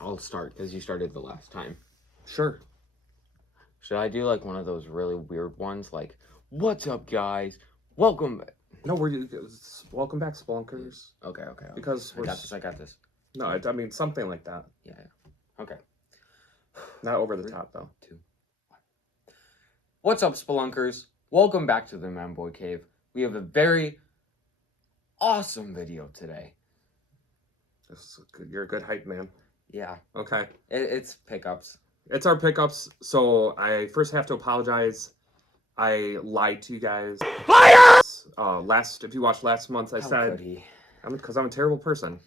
I'll start because you started the last time. Sure. Should I do like one of those really weird ones, like "What's up, guys? Welcome." No, welcome back, Spelunkers. Okay. Because I got this. No, I mean something like that. Yeah. Okay. Not over the top though. 2, 1. What's up, Spelunkers? Welcome back to the Manboy Cave. We have a very awesome video today. You're a good hype man. Yeah. Okay. It's pickups. It's our pickups. So I first have to apologize. I lied to you guys. Liar! If you watched last month, I said could he? because I'm a terrible person.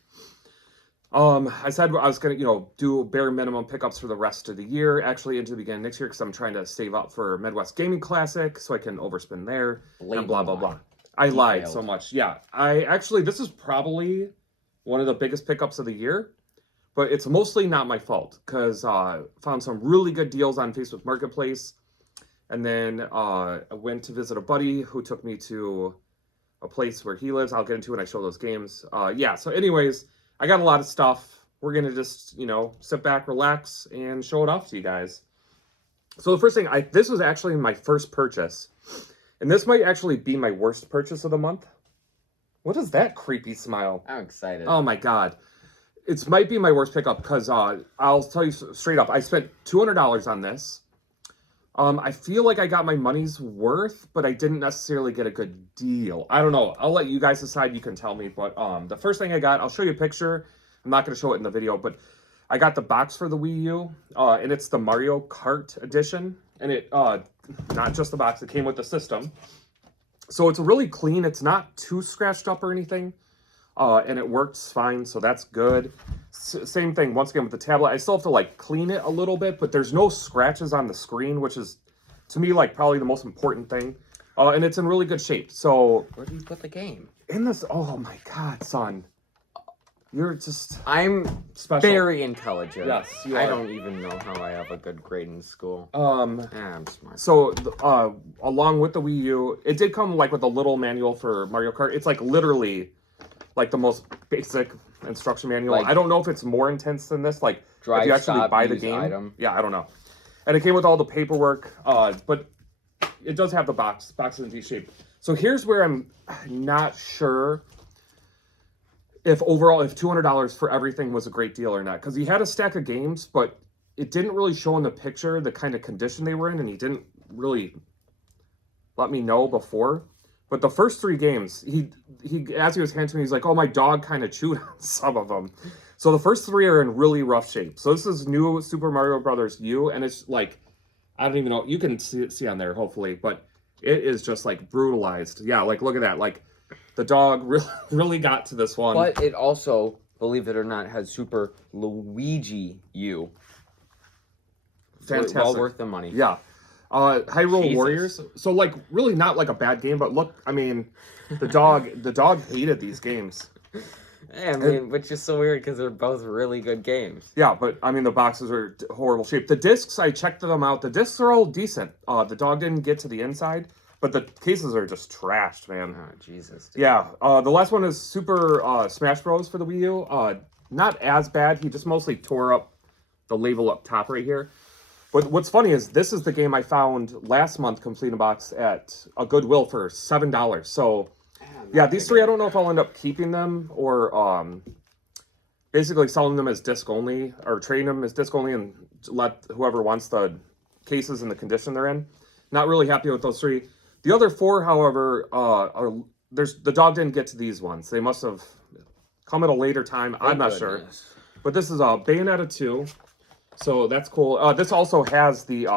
I said I was gonna, do bare minimum pickups for the rest of the year, actually into the beginning of next year, because I'm trying to save up for Midwest Gaming Classic so I can overspend there and blah blah blah. I lied so much. Yeah, this is probably one of the biggest pickups of the year, but it's mostly not my fault because found some really good deals on Facebook Marketplace, and then I went to visit a buddy who took me to a place where he lives. I'll get into when I show those games. Yeah. So, anyways. I got a lot of stuff. We're going to just, sit back, relax, and show it off to you guys. So the first thing, this was actually my first purchase. And this might actually be my worst purchase of the month. What is that creepy smile? I'm excited. Oh my God. It might be my worst pickup because I'll tell you straight up. I spent $200 on this. I feel like I got my money's worth, but I didn't necessarily get a good deal. I don't know. I'll let you guys decide. You can tell me. But the first thing I got, I'll show you a picture. I'm not going to show it in the video, but I got the box for the Wii U, and it's the Mario Kart edition. And it, not just the box, it came with the system. So it's really clean. It's not too scratched up or anything. And it works fine, so that's good. Same thing, once again, with the tablet. I still have to, clean it a little bit, but there's no scratches on the screen, which is, to me, probably the most important thing. And it's in really good shape, so... Where do you put the game? In this... Oh, my God, son. You're just... I'm special. Very intelligent. Yes, you are. I don't even know how I have a good grade in school. I'm smart. So, along with the Wii U, it did come, with a little manual for Mario Kart. It's, literally... the most basic instruction manual. I don't know if it's more intense than this. If you actually buy the game. Item. Yeah, I don't know. And it came with all the paperwork, but it does have the box. Box is in D shape. So here's where I'm not sure if overall, if $200 for everything was a great deal or not. Because he had a stack of games, but it didn't really show in the picture the kind of condition they were in, and he didn't really let me know before. But the first 3 games, he as he was handing to me, he's like, "Oh, my dog kind of chewed on some of them." So the first 3 are in really rough shape. So this is new Super Mario Brothers U, and it's I don't even know. You can see on there, hopefully, but it is just brutalized. Yeah, look at that. The dog really got to this one. But it also, believe it or not, has Super Luigi U. Fantastic. Well worth the money. Yeah. Hyrule Warriors. So really not a bad game, but look, I mean, the dog hated these games. Yeah, I mean, which is so weird because they're both really good games. Yeah, but I mean the boxes are horrible shape. The discs, I checked them out. The discs are all decent. The dog didn't get to the inside, but the cases are just trashed, man. Oh, Jesus. Dude. Yeah. The last one is Super Smash Bros. For the Wii U. Not as bad. He just mostly tore up the label up top right here. But what's funny is this is the game I found last month, complete in box, at a Goodwill for $7. So, yeah, these 3, I don't know if I'll end up keeping them or basically selling them as disc only or trading them as disc only and let whoever wants the cases in the condition they're in. Not really happy with those 3. The other 4, however, the dog didn't get to these ones. They must have come at a later time. I'm not sure. But this is Bayonetta 2. So that's cool. This also has the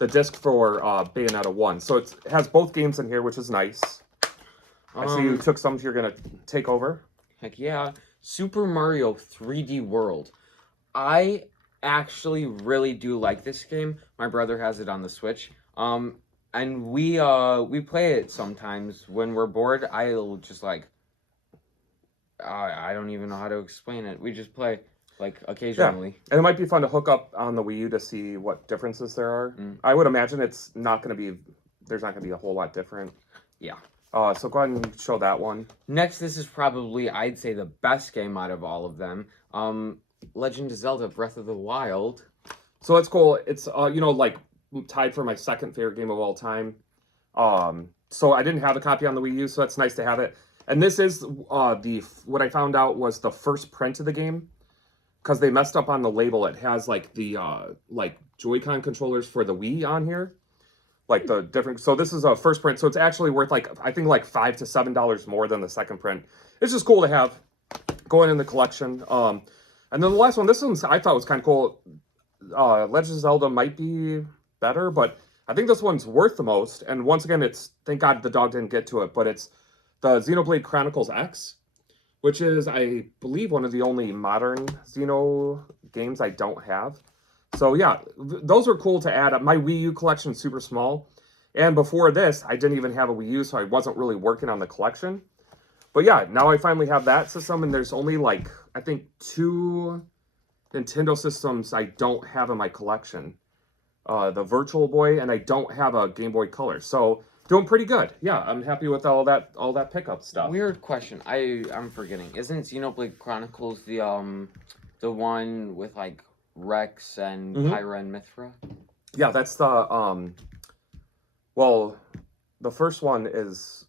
disc for Bayonetta 1. So it has both games in here, which is nice. I see you took some you're going to take over. Heck yeah. Super Mario 3D World. I actually really do like this game. My brother has it on the Switch. And we play it sometimes when we're bored. I'll just I don't even know how to explain it. We just play. Occasionally. Yeah. And it might be fun to hook up on the Wii U to see what differences there are. I would imagine there's not going to be a whole lot different. Yeah. So go ahead and show that one. Next, this is probably, I'd say, the best game out of all of them. Legend of Zelda Breath of the Wild. So that's cool. It's like tied for my second favorite game of all time. So I didn't have a copy on the Wii U, so that's nice to have it. And this is what I found out was the first print of the game, because they messed up on the label. It has like the like Joy-Con controllers for the Wii on here, like the different. So this is a first print, so it's actually worth like I think like $5 to $7 more than the second print. It's just cool to have going in the collection. And then the last one, this one I thought was kind of cool. Legend of Zelda might be better, but I think this one's worth the most. And once again, it's thank God the dog didn't get to it, but it's the Xenoblade Chronicles X, which is, I believe, one of the only modern Xeno games I don't have. So yeah, those are cool to add. My Wii U collection's super small. And before this, I didn't even have a Wii U, so I wasn't really working on the collection. But yeah, now I finally have that system, and there's only like, I think 2 Nintendo systems I don't have in my collection. The Virtual Boy, and I don't have a Game Boy Color. So doing pretty good. Yeah, I'm happy with all that pickup stuff. Weird question. I'm forgetting. Isn't Xenoblade Chronicles the one with like Rex and Pyra and Mithra? Yeah, that's the well, the first one is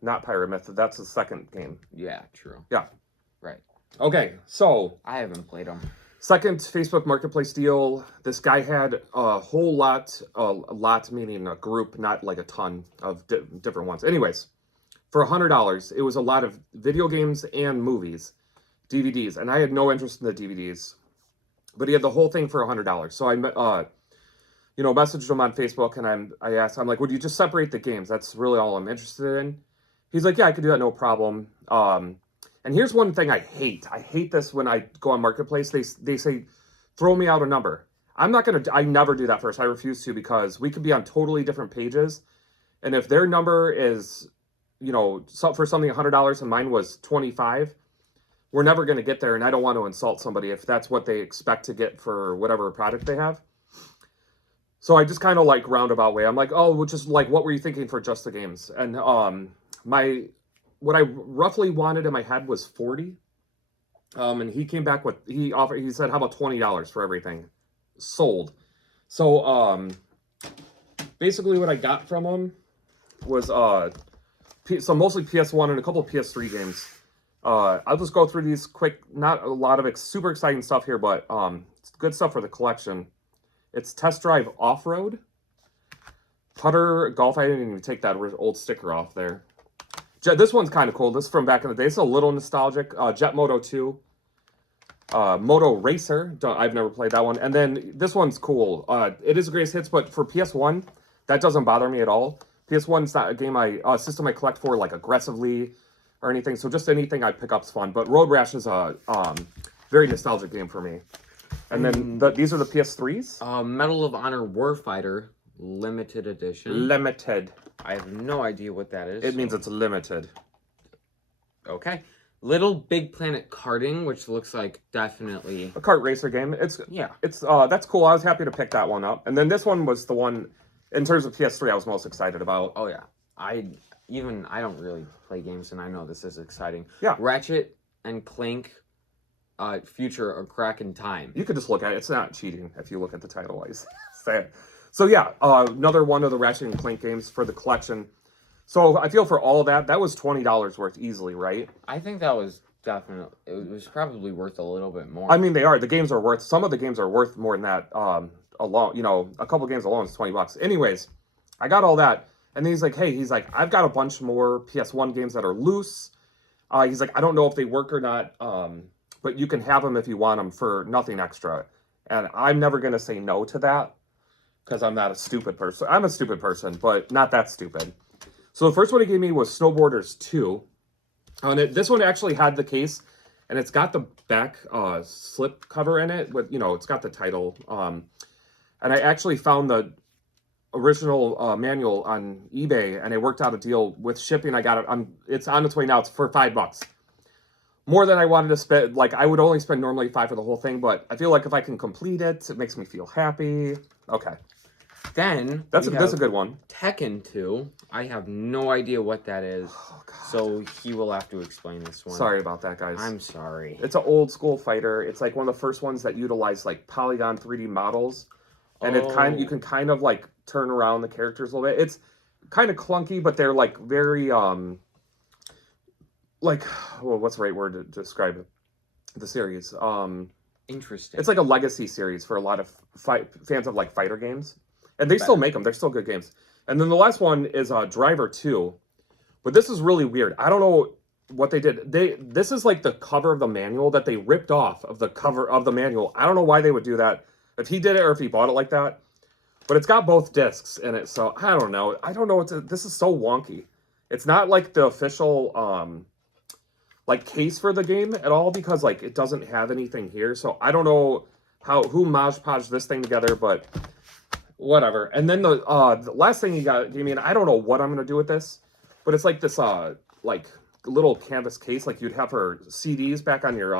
not Pyra Mithra. That's the second game. Yeah, true. Yeah. Right. Okay, so I haven't played them. Second Facebook Marketplace deal. This guy had a whole lot, meaning a group, not like a ton of different ones. Anyways, for $100, it was a lot of video games and movies, DVDs, and I had no interest in the DVDs, but he had the whole thing for $100. So I, messaged him on Facebook, and I asked, I'm like, would you just separate the games? That's really all I'm interested in. He's like, yeah, I could do that, no problem. And here's one thing I hate. I hate this when I go on Marketplace. They say, throw me out a number. I never do that first. I refuse to, because we could be on totally different pages. And if their number is, for something $100 and mine was $25, we're never going to get there. And I don't want to insult somebody if that's what they expect to get for whatever product they have. So I just kind of like roundabout way. I'm like, oh, well, just like, what were you thinking for just the games? And what I roughly wanted in my head was 40. And he came back with, he said, how about $20 for everything? Sold. So, basically what I got from him was, so mostly PS1 and a couple of PS3 games. I'll just go through these quick, not a lot of super exciting stuff here, but, it's good stuff for the collection. It's Test Drive Off-Road. Putter Golf, I didn't even take that old sticker off there. This one's kind of cool. This is from back in the day. It's a little nostalgic. Jet Moto 2. Moto Racer. I've never played that one. And then this one's cool. It is a greatest hits, but for PS1, that doesn't bother me at all. PS1's not a game system I collect for like aggressively or anything. So just anything I pick up is fun. But Road Rash is a very nostalgic game for me. And then these are the PS3s. Medal of Honor Warfighter Limited Edition. Limited. I have no idea what that is. It means it's limited. Okay. Little Big Planet Karting, which looks like definitely a kart racer game. It's that's cool. I was happy to pick that one up. And then this one was the one in terms of PS3 I was most excited about. Oh yeah. I don't really play games, and I know this is exciting. Yeah. Ratchet and Clank Future or Crack in Time. You could just look at it. It's not cheating if you look at the title wise. So yeah, another one of the Ratchet and Clank games for the collection. So I feel for all of that was $20 worth easily, right? I think that was definitely, it was probably worth a little bit more. I mean, they are. The games are worth, some of the games are worth more than that alone. A couple games alone is $20. Anyways, I got all that. And then he's like, I've got a bunch more PS1 games that are loose. He's like, I don't know if they work or not, but you can have them if you want them for nothing extra. And I'm never going to say no to that, because I'm not a stupid person. I'm a stupid person, but not that stupid. So the first one he gave me was Snowboarders 2. And this one actually had the case, and it's got the back slip cover in it with, it's got the title. And I actually found the original manual on eBay, and it worked out a deal with shipping. I got it. It's on its way now. It's for $5. More than I wanted to spend. Like, I would only spend normally $5 for the whole thing, but I feel like if I can complete it, it makes me feel happy. Okay. Then That's we a have good one. Tekken 2. I have no idea what that is, Oh, God. so he will have to explain this one. Sorry about that, guys. I'm sorry. It's an old school fighter. It's like one of the first ones that utilize like polygon 3D models, and you can kind of like turn around the characters a little bit. It's kind of clunky, but they're like very like, well, what's the right word to describe it? The series. Interesting. It's like a legacy series for a lot of fans of like fighter games, and they still make them. They're still good games. And then the last one is Driver 2, but this is really weird. I don't know what they did. This is like the cover of the manual that they ripped off of the cover of the manual. I don't know why they would do that. If he did it or if he bought it like that. But it's got both discs in it, so I don't know. This is so wonky. It's not like the official like case for the game at all, because like it doesn't have anything here. So I don't know who Maj Podged this thing together, but whatever. And then the last thing he gave me, and I don't know what I'm gonna do with this, but it's like this like little canvas case like you'd have for CDs back on your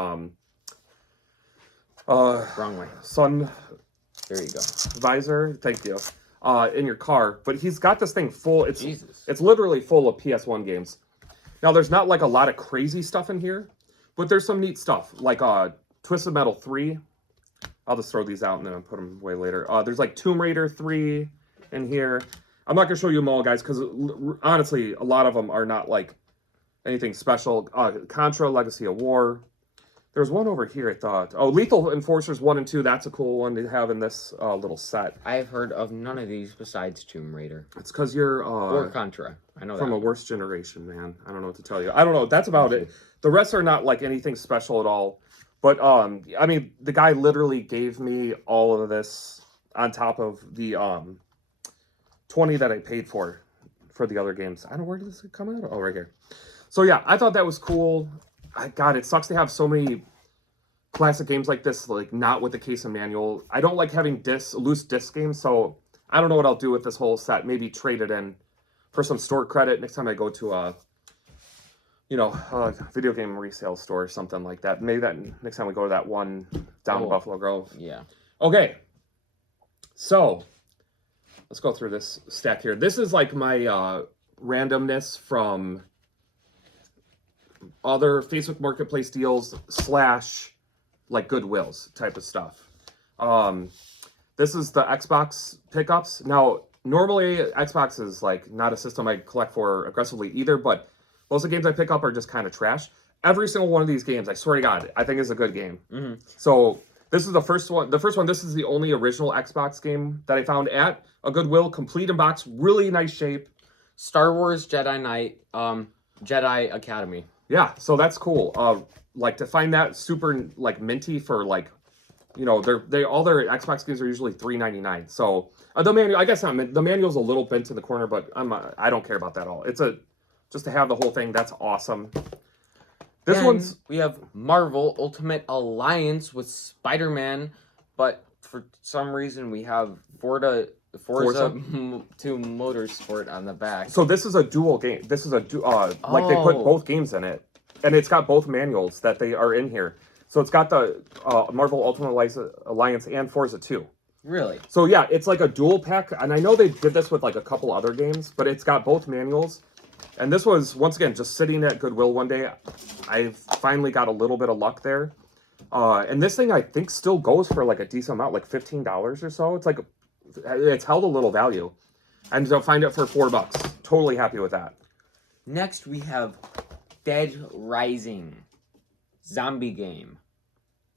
Wrong way. sun There you go. visor. Thank you. In your car, but he's got this thing full. Jesus. It's literally full of PS1 games. Now there's not like a lot of crazy stuff in here, but there's some neat stuff like Twisted Metal 3. I'll just throw these out and then I'll put them away later. There's like Tomb Raider 3 in here. I'm not gonna show you them all, guys, because honestly, a lot of them are not like anything special. Contra: Legacy of War. There's one over here, I thought. Oh, Lethal Enforcers 1 and 2. That's a cool one to have in this little set. I have heard of none of these besides Tomb Raider. It's because you're... or Contra. I know from that. a worse generation, man. I don't know what to tell you. I don't know. That's about it. The rest are not like anything special at all. But, I mean, the guy literally gave me all of this on top of the 20 that I paid for the other games. I don't know, where did this come out? Oh, right here. So, yeah, I thought that was cool. God, it sucks to have so many classic games like this, like not with the case and manual. I don't like having loose disc games, so I don't know what I'll do with this whole set. Maybe trade it in for some store credit next time I go to a video game resale store or something like that. Maybe that next time we go to that one down in Buffalo Grove. Yeah. Okay. So let's go through this stack here. This is like my randomness from other Facebook Marketplace deals / like Goodwills type of stuff. This is the Xbox pickups. Now, normally Xbox is like not a system I collect for aggressively either, but most of the games I pick up are just kind of trash. Every single one of these games, I swear to God, I think is a good game. Mm-hmm. So this is the first one. This is the only original Xbox game that I found at a Goodwill, complete in box, really nice shape. Star Wars Jedi Knight, Jedi Academy. Yeah, so that's cool. Like to find that super like minty for like, all their Xbox games are usually $3.99. So the manual, I guess the manual's a little bent in the corner, but I don't care about that at all. It's just to have the whole thing. That's awesome. We have Marvel Ultimate Alliance with Spider-Man, but for some reason we have Forza 2 Motorsport on the back. So this is a dual game. This is like they put both games in it, and it's got both manuals that they are in here. So it's got the Marvel Ultimate Alliance and Forza 2. Really? So yeah, it's like a dual pack, and I know they did this with like a couple other games, but it's got both manuals. And this was, once again, just sitting at Goodwill one day. I finally got a little bit of luck there. And this thing, I think, still goes for like a decent amount, like $15 or so. It's like, it's held a little value. And to find it for $4. Totally happy with that. Next, we have Dead Rising. Zombie game.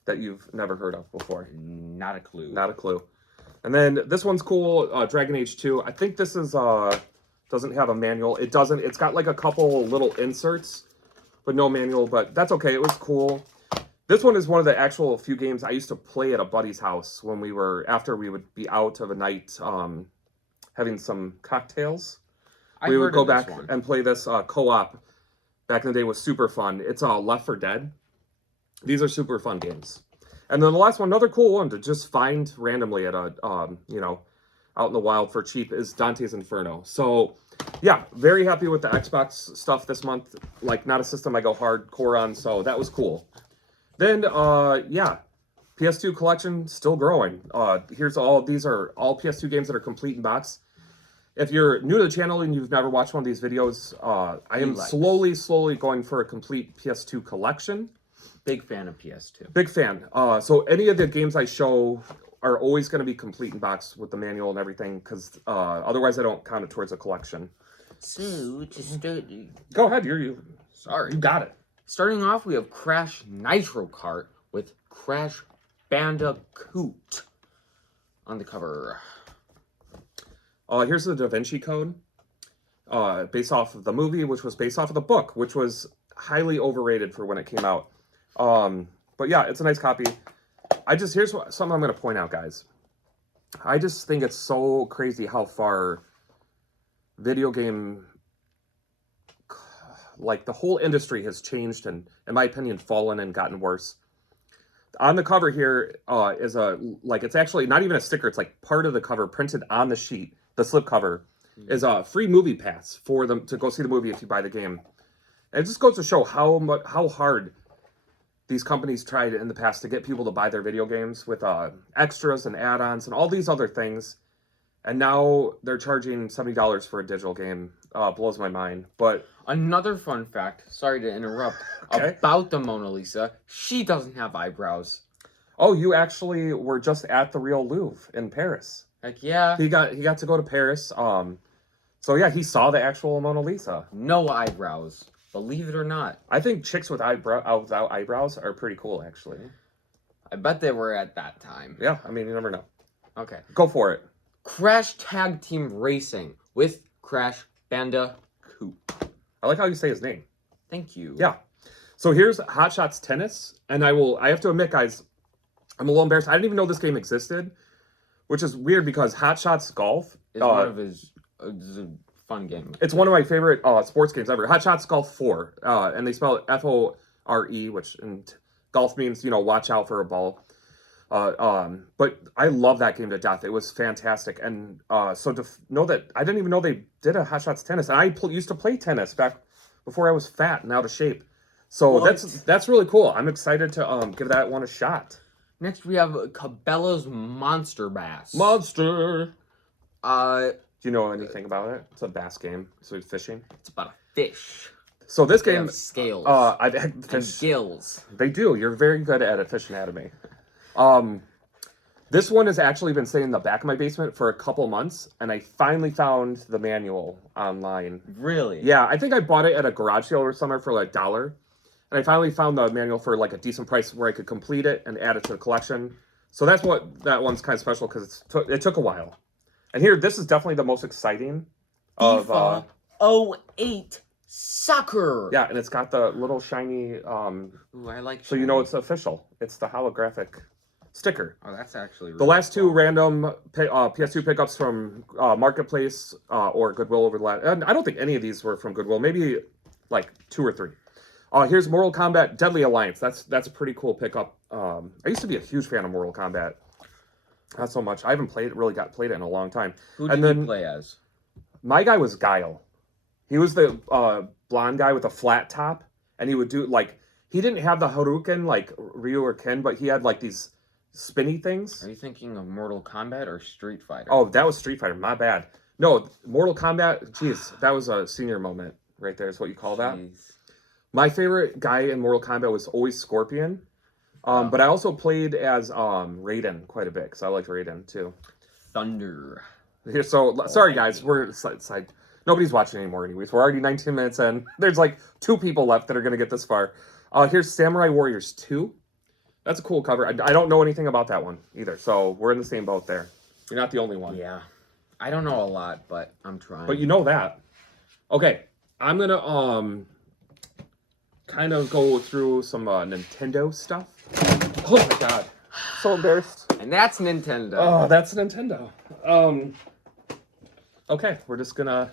That you've never heard of before. Not a clue. Not a clue. And then this one's cool, Dragon Age 2. I think this is... doesn't have a manual. It's got like a couple little inserts, but no manual, but that's okay. It was cool. This one is one of the actual few games I used to play at a buddy's house when after we would be out of a night, having some cocktails. We would go back and play this co-op back in the day. Was super fun. It's Left 4 Dead. These are super fun games. And then the last one, another cool one to just find randomly at a, out in the wild for cheap, is Dante's Inferno. So, yeah, very happy with the Xbox stuff this month. Like, not a system I go hardcore on, so that was cool. Then, PS2 collection still growing. These are all PS2 games that are complete in box. If you're new to the channel and you've never watched one of these videos, I am slowly going for a complete PS2 collection. Big fan of PS2. Big fan. So any of the games I show are always going to be complete in box with the manual and everything, because otherwise I don't count it towards a collection. So, Go ahead, you got it. Starting off, we have Crash Nitro Kart with Crash Bandicoot on the cover. Here's the Da Vinci Code, based off of the movie, which was based off of the book, which was highly overrated for when it came out. But yeah, it's a nice copy. Here's something I'm going to point out, guys. I just think it's so crazy how far video game, like the whole industry has changed and, in my opinion, fallen and gotten worse. On the cover here is it's actually not even a sticker. It's like part of the cover printed on the sheet. The slipcover is a free movie pass for them to go see the movie if you buy the game. And it just goes to show how hard these companies tried in the past to get people to buy their video games with extras and add-ons and all these other things. And now they're charging $70 for a digital game. Blows my mind. But another fun fact, sorry to interrupt, about the Mona Lisa, she doesn't have eyebrows. Oh, you actually were just at the real Louvre in Paris. Heck yeah. He got to go to Paris. So yeah, he saw the actual Mona Lisa. No eyebrows, believe it or not. I think chicks without eyebrows are pretty cool, actually. I bet they were at that time. Yeah, I mean, you never know. Okay. Go for it. Crash Tag Team Racing with Crash Bandicoot. I like how you say his name. Thank you. Yeah. So here's Hot Shots Tennis, and I have to admit, guys, I'm a little embarrassed. I didn't even know this game existed, which is weird because Hot Shots Golf is one of his. It's a fun game. It's one of my favorite sports games ever. Hot Shots Golf 4, and they spell it F-O-R-E, which in golf means watch out for a ball. But I love that game to death. It was fantastic, and so to know that I didn't even know they did a Hot Shots Tennis, and I used to play tennis back before I was fat and out of shape. So that's really cool. I'm excited to give that one a shot. Next, we have Cabela's Monster Bass. Monster! Do you know anything about it? It's a bass game. So it's fishing. It's about a fish. So this game... They have scales. I've had fish... And gills. They do. You're very good at it, fish anatomy. This one has actually been sitting in the back of my basement for a couple months, and I finally found the manual online. Really? Yeah, I think I bought it at a garage sale or somewhere for like $1. And I finally found the manual for like a decent price where I could complete it and add it to the collection. So that's what that one's kind of special because it took a while. And here, this is definitely the most exciting of FIFA 08 Soccer. Yeah, and it's got the little shiny. Ooh, I like. So you know it's official. It's the holographic sticker. Oh, that's actually really the last two random PS2 pickups from Marketplace or Goodwill over the last. And I don't think any of these were from Goodwill. Maybe like 2 or 3. Here's Mortal Kombat Deadly Alliance. That's a pretty cool pickup. I used to be a huge fan of Mortal Kombat. Not so much. I haven't played it in a long time. Who did you play as? My guy was Guile. He was the blonde guy with a flat top, and he would do he didn't have the Hadouken like Ryu or Ken, but he had like these spinny things. Are you thinking of Mortal Kombat or Street Fighter? Oh, that was Street Fighter. My bad. No, Mortal Kombat. Jeez, that was a senior moment right there. Is what you call that. My favorite guy in Mortal Kombat was always Scorpion. But I also played as Raiden quite a bit because I liked Raiden too. Thunder. Here, so sorry guys, we're side. Nobody's watching anymore anyways. We're already 19 minutes in. There's like 2 people left that are gonna get this far. Here's Samurai Warriors 2. That's a cool cover. I don't know anything about that one either, so we're in the same boat there. You're not the only one. Yeah, I don't know a lot, but I'm trying. But you know that. Okay, I'm gonna kind of go through some Nintendo stuff. Oh my god, so embarrassed. And that's Nintendo. Oh, that's Nintendo. Okay, we're just gonna.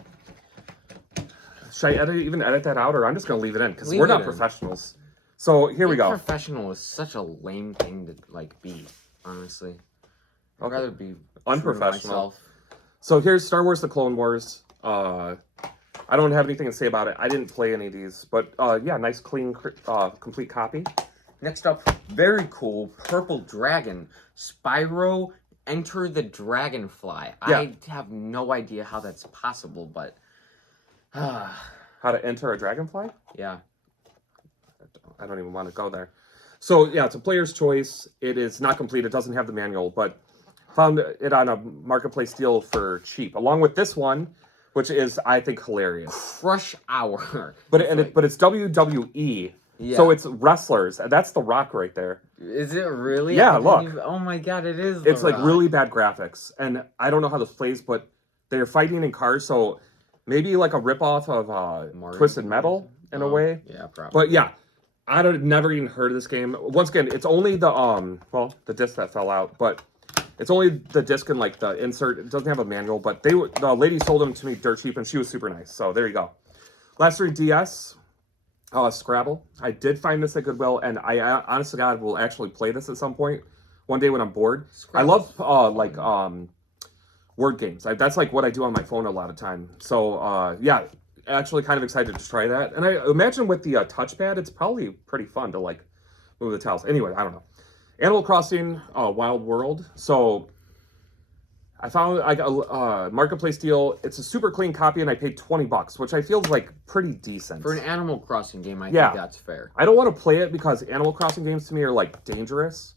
Should I even edit that out, or I'm just gonna leave it in because we're not professionals. So here we go. Professional is such a lame thing to be, honestly. I'd rather be unprofessional. So here's Star Wars: The Clone Wars. I don't have anything to say about it. I didn't play any of these, but yeah, nice, clean, complete copy. Next up, very cool, Purple Dragon, Spyro Enter the Dragonfly. Yeah. I have no idea how that's possible, but... How to enter a dragonfly? yeah. I don't even want to go there. So, yeah, it's a player's choice. It is not complete. It doesn't have the manual, but found it on a marketplace deal for cheap, along with this one, which is, I think, hilarious. Crush Hour. But it's WWE, Yeah. so it's wrestlers. That's The Rock right there. Is it really? Yeah, I didn't look. even- oh my god, it is. It's The like Rock. really bad graphics, and I don't know how this plays, but they're fighting in cars, so maybe like a ripoff of Mario Twisted Metal in a way. Yeah, probably. But yeah, I'd never even heard of this game. Once again, it's only the the disc that fell out, but it's only the disc and like the insert. It doesn't have a manual, but the lady sold them to me dirt cheap, and she was super nice. So there you go. Last 3DS, Scrabble. I did find this at Goodwill, and I honest to God will actually play this at some point one day when I'm bored. Scrabble's I love word games. That's like what I do on my phone a lot of time. So yeah, actually kind of excited to try that. And I imagine with the touchpad, it's probably pretty fun to like move the tiles. Anyway, I don't know. Animal Crossing Wild World. So I found I got a marketplace deal. It's a super clean copy, and I paid $20, which I feel is like pretty decent. For an Animal Crossing game, I Yeah. think that's fair. I don't want to play it because Animal Crossing games to me are like dangerous.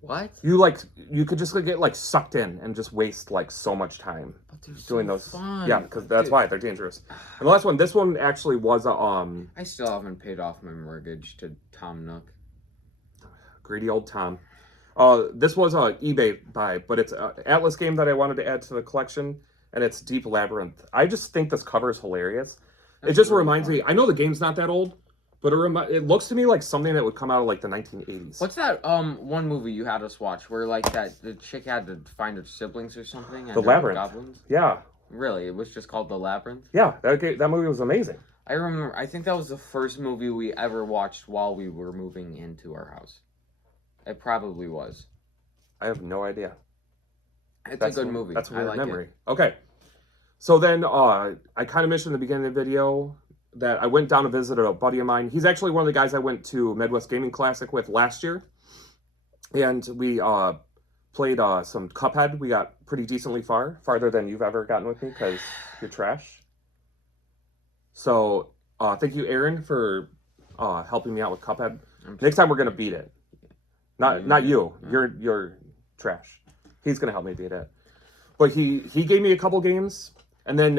What? You could just get like sucked in and just waste like so much time But they're doing so those. fun. Yeah, because that's Dude, why they're dangerous. And the last one, this one actually was a I still haven't paid off my mortgage to Tom Nook. greedy old Tom. This was a eBay buy, but it's an Atlas game that I wanted to add to the collection, and it's Deep Labyrinth. I just think this cover is hilarious. It just really reminds fun. me. I know the game's not that old, but it looks to me like something that would come out of like the 1980s. What's that one movie you had us watch where like the chick had to find her siblings or something? And The they were Labyrinth. Goblins? Yeah, Really? It was just called The Labyrinth? yeah. That movie was amazing. I remember, I think that was the first movie we ever watched while we were moving into our house. It probably was. I have no idea. It's a good movie. That's a I weird like memory. it. Okay. So then I kind of mentioned in the beginning of the video that I went down to visit a buddy of mine. He's actually one of the guys I went to Midwest Gaming Classic with last year. And we played some Cuphead. We got pretty decently farther than you've ever gotten with me because you're trash. So thank you, Aaron, for helping me out with Cuphead. Next time we're going to beat it. Not you. You're trash. He's going to help me beat it. But he gave me a couple games, and then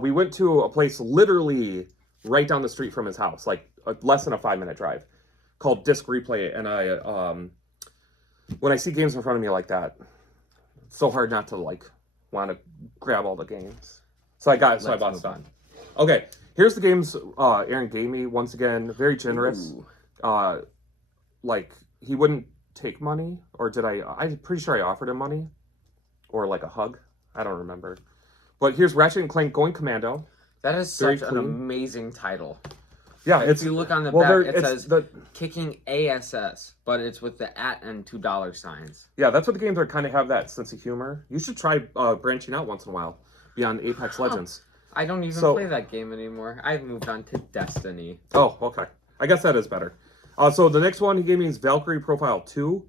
we went to a place literally right down the street from his house, like less than a 5-minute drive, called Disc Replay. And I, when I see games in front of me like that, it's so hard not to like want to grab all the games. So I bought some. Okay, here's the games Aaron gave me. Once again, very generous. Ooh. Like he wouldn't take money, or did I? I'm pretty sure I offered him money, or like a hug. I don't remember. But here's Ratchet and Clank Going Commando. That is Very such an clean. amazing title. Yeah, If you look on the back, it says Kicking ASS, but it's with the @ and $2 signs. Yeah, that's what the games are, kind of have that sense of humor. You should try branching out once in a while beyond Apex Legends. I don't even play that game anymore. I've moved on to Destiny. Oh, okay. I guess that is better. So the next one he gave me is Valkyrie Profile 2,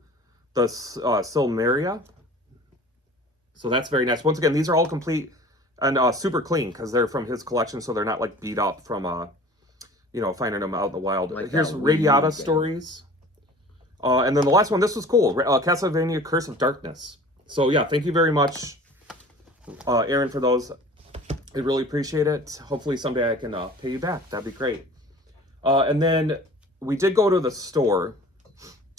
the Silmeria. So that's very nice. Once again, these are all complete and super clean because they're from his collection, so they're not like beat up from finding them out in the wild. Like Here's that Wii U Radiata game. Stories. And then the last one, this was cool. Castlevania Curse of Darkness. So yeah, thank you very much, Aaron, for those. I really appreciate it. Hopefully someday I can pay you back. That'd be great. And then we did go to the store.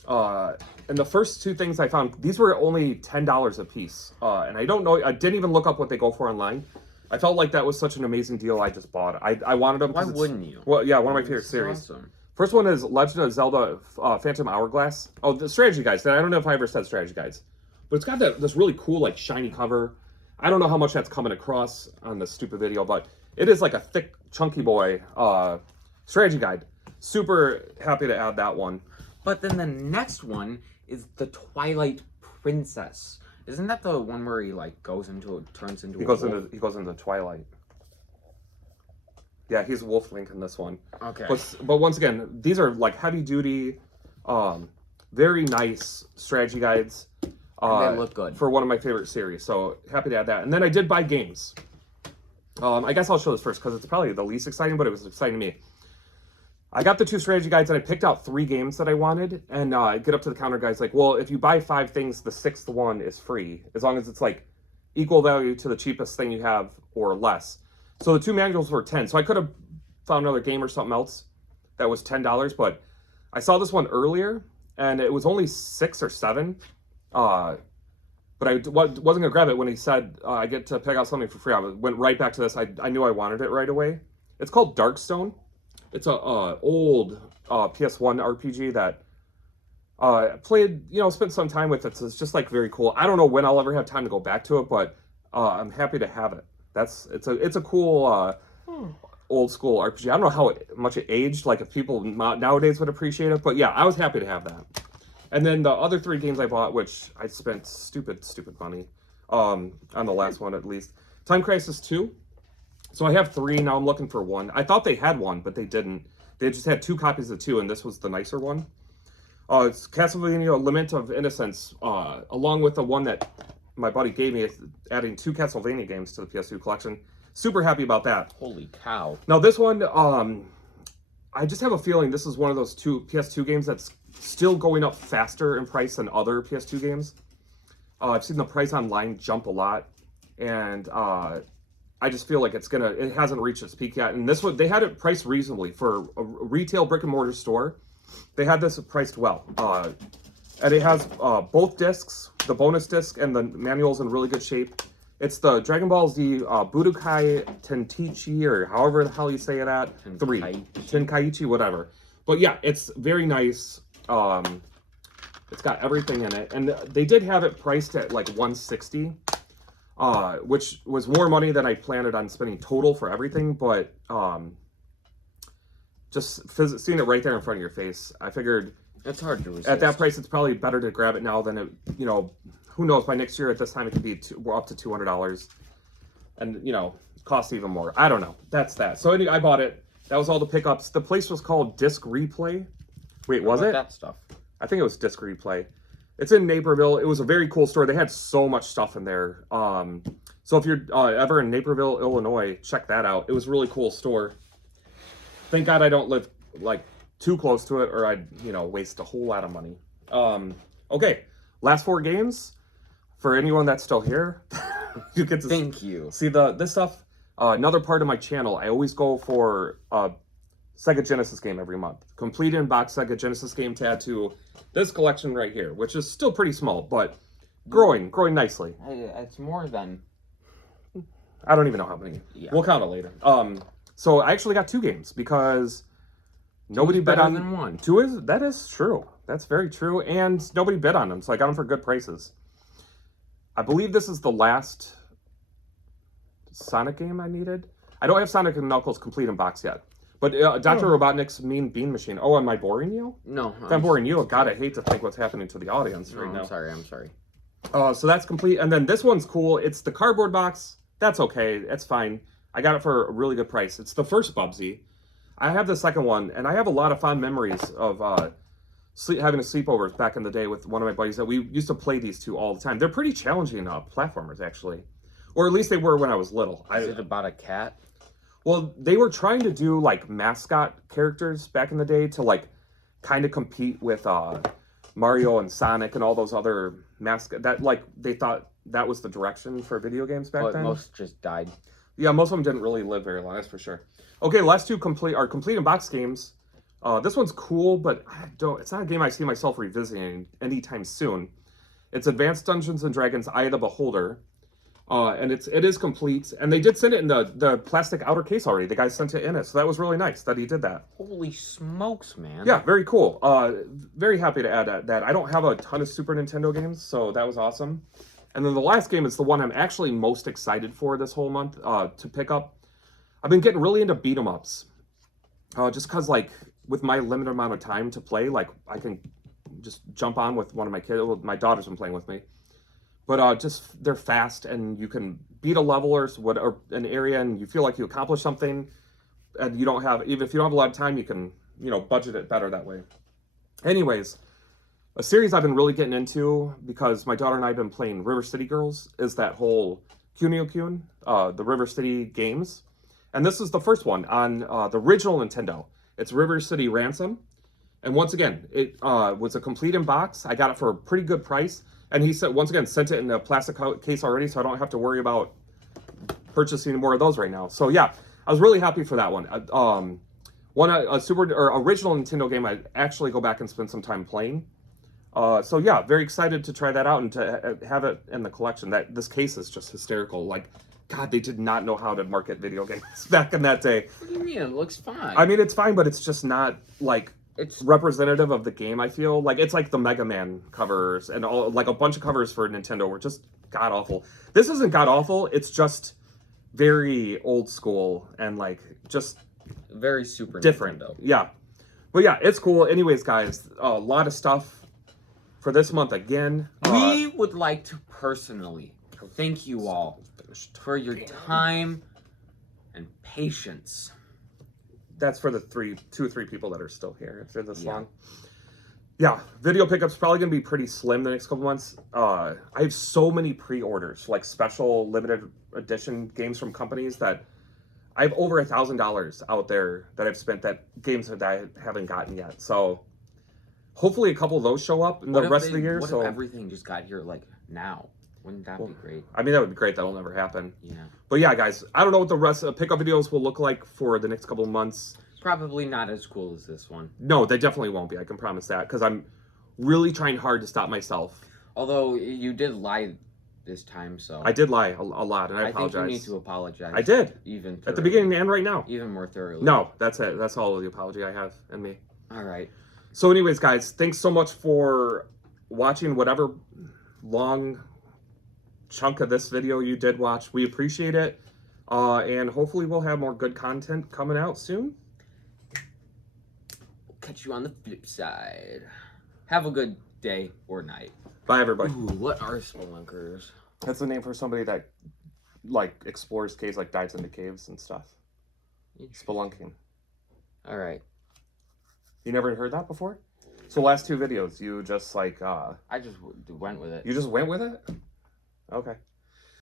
And the first two things I found, these were only $10 a piece. And I don't know, I didn't even look up what they go for online. I felt like that was such an amazing deal, I just bought it. I wanted them. Why wouldn't you? Well, yeah, one of my favorite series. Awesome. First one is Legend of Zelda Phantom Hourglass. Oh, the strategy guides. I don't know if I ever said strategy guides. But it's got this really cool, like, shiny cover. I don't know how much that's coming across on this stupid video, but it is like a thick, chunky boy strategy guide. Super happy to add that one. But then the next one is the Twilight Princess. Isn't that the one where he like turns into He goes into Twilight. Yeah, he's Wolf Link in this one. Okay. But once again, these are like heavy duty, very nice strategy guides. And they look good. For one of my favorite series. So happy to add that. And then I did buy games. I guess I'll show this first because it's probably the least exciting, but it was exciting to me. I got the 2 strategy guides and I picked out 3 games that I wanted. And I get up to the counter, guy's like, well, if you buy 5 things, the 6th one is free, as long as it's like equal value to the cheapest thing you have or less. So the 2 manuals were 10. So I could have found another game or something else that was $10, but I saw this one earlier and it was only 6 or 7. But I wasn't gonna grab it when he said I get to pick out something for free. I went right back to this. I knew I wanted it right away. It's called Darkstone. It's a old PS1 RPG that played, spent some time with it. So it's just like very cool. I don't know when I'll ever have time to go back to it, but I'm happy to have it. It's a cool old school RPG. I don't know how much it aged, like if people nowadays would appreciate it, but yeah, I was happy to have that. And then the other 3 games I bought, which I spent stupid money on the last one at least. Time Crisis 2. So I have 3, now I'm looking for 1. I thought they had 1, but they didn't. They just had 2 copies of 2, and this was the nicer one. It's Castlevania Lament of Innocence, along with the one that my buddy gave me, adding 2 Castlevania games to the PS2 collection. Super happy about that. Holy cow. Now this one, I just have a feeling this is one of those PS2 games that's still going up faster in price than other PS2 games. I've seen the price online jump a lot, and I just feel like it hasn't reached its peak yet. And this one, they had it priced reasonably for a retail brick and mortar store. They had this priced well. And it has both discs, the bonus disc and the manual's in really good shape. It's the Dragon Ball Z Budokai Tenkaichi, or however the hell you say that. 3. Tenkaichi, whatever. But yeah, it's very nice. It's got everything in it. And they did have it priced at like $160, which was more money than I planned on spending total for everything. But just seeing it right there in front of your face, I figured it's hard to resist. At that price, it's probably better to grab it now than it, who knows, by next year at this time it could be up to $200 and, cost even more. I don't know. That's that. So anyway, I bought it. That was all the pickups. The place was called Disc Replay. Wait, was it? That stuff. I think it was Disc Replay. It's in Naperville. It was a very cool store. They had so much stuff in there. So if you're ever in Naperville, Illinois, check that out. It was a really cool store. Thank God I don't live like too close to it, or I'd waste a whole lot of money. Okay, last 4 games. For anyone that's still here, you get to see this stuff. Another part of my channel, I always go for a Sega Genesis game every month. Complete in-box Sega Genesis game to add to this collection right here, which is still pretty small, but growing nicely. It's more than... I don't even know how many. Yeah. We'll count it later. So I actually got 2 games because nobody bid on than 1. 2 that is true. That's very true, and nobody bid on them, so I got them for good prices. I believe this is the last Sonic game I needed. I don't have Sonic and Knuckles complete in box yet. But Dr. Robotnik's Mean Bean Machine. Oh, am I boring you? No. If I'm boring you, God, I hate to think what's happening to the audience right now. I'm sorry. So that's complete. And then this one's cool. It's the cardboard box. That's okay. That's fine. I got it for a really good price. It's the first Bubsy. I have the second one, and I have a lot of fond memories of having a sleepovers back in the day with one of my buddies that we used to play these 2 all the time. They're pretty challenging platformers, actually. Or at least they were when I was little. Is it about a cat? Well, they were trying to do, like, mascot characters back in the day to, like, kind of compete with Mario and Sonic and all those other mascots. That, like, they thought that was the direction for video games back then. Most just died. Yeah, most of them didn't really live very long, that's for sure. Okay, last 2 complete in box games. This one's cool, but it's not a game I see myself revisiting anytime soon. It's Advanced Dungeons and Dragons Eye of the Beholder. And it is complete. And they did send it in the plastic outer case already. The guy sent it in it. So that was really nice that he did that. Holy smokes, man. Yeah, very cool. Very happy to add that. I don't have a ton of Super Nintendo games, so that was awesome. And then the last game is the one I'm actually most excited for this whole month to pick up. I've been getting really into beat 'em ups. Just because, like, with my limited amount of time to play, like, I can just jump on with one of my kids. Well, my daughter's been playing with me. But just, they're fast, and you can beat a level or an area, and you feel like you accomplished something. and you don't have, even if you don't have a lot of time, you can, budget it better that way. Anyways, a series I've been really getting into because my daughter and I have been playing River City Girls is that whole Kunio-kun, the River City games. And this is the first one on the original Nintendo. It's River City Ransom. And once again, it was a complete in box. I got it for a pretty good price. And he said, once again, sent it in a plastic case already, so I don't have to worry about purchasing more of those right now. So yeah, I was really happy for that one. Original Nintendo game I'd actually go back and spend some time playing. So yeah, very excited to try that out and to have it in the collection. This case is just hysterical. Like, God, they did not know how to market video games back in that day. What do you mean? It looks fine. I mean, it's fine, but it's just not like it's representative of the game. I feel like it's like the Mega Man covers and all, like a bunch of covers for Nintendo were just god awful. This isn't god awful. It's just very old school and like just very super different. Nintendo. Yeah, but yeah, it's cool. Anyways, guys, a lot of stuff for this month again. We would like to personally thank you all for your time and patience. That's for the 2 or 3 people that are still here if they're this long. Yeah, video pickup's probably gonna be pretty slim the next couple months. I have so many pre-orders, like special limited edition games from companies that I have over $1,000 out there that I've spent that games that I haven't gotten yet. So hopefully a couple of those show up in the rest of the year. What if everything just got here like now? Wouldn't that be great? I mean, that would be great. That'll never happen. Yeah. But yeah, guys, I don't know what the rest of pickup videos will look like for the next couple of months. Probably not as cool as this one. No, they definitely won't be. I can promise that because I'm really trying hard to stop myself. Although you did lie this time, so I did lie a lot, and I apologize. think you need to apologize. I did, even at the beginning and right now. Even more thoroughly. No, that's it. That's all the apology I have in me. All right. So, anyways, guys, thanks so much for watching whatever long chunk of this video you did watch. We appreciate it, and hopefully we'll have more good content coming out soon. Catch you on the flip side. Have a good day or night. Bye, everybody. Ooh, what are spelunkers? That's the name for somebody that, like, explores caves, like, dives into caves and stuff. Spelunking. All right. You never heard that before? So last 2 videos, you just, like, I just went with it. You just went with it? Okay.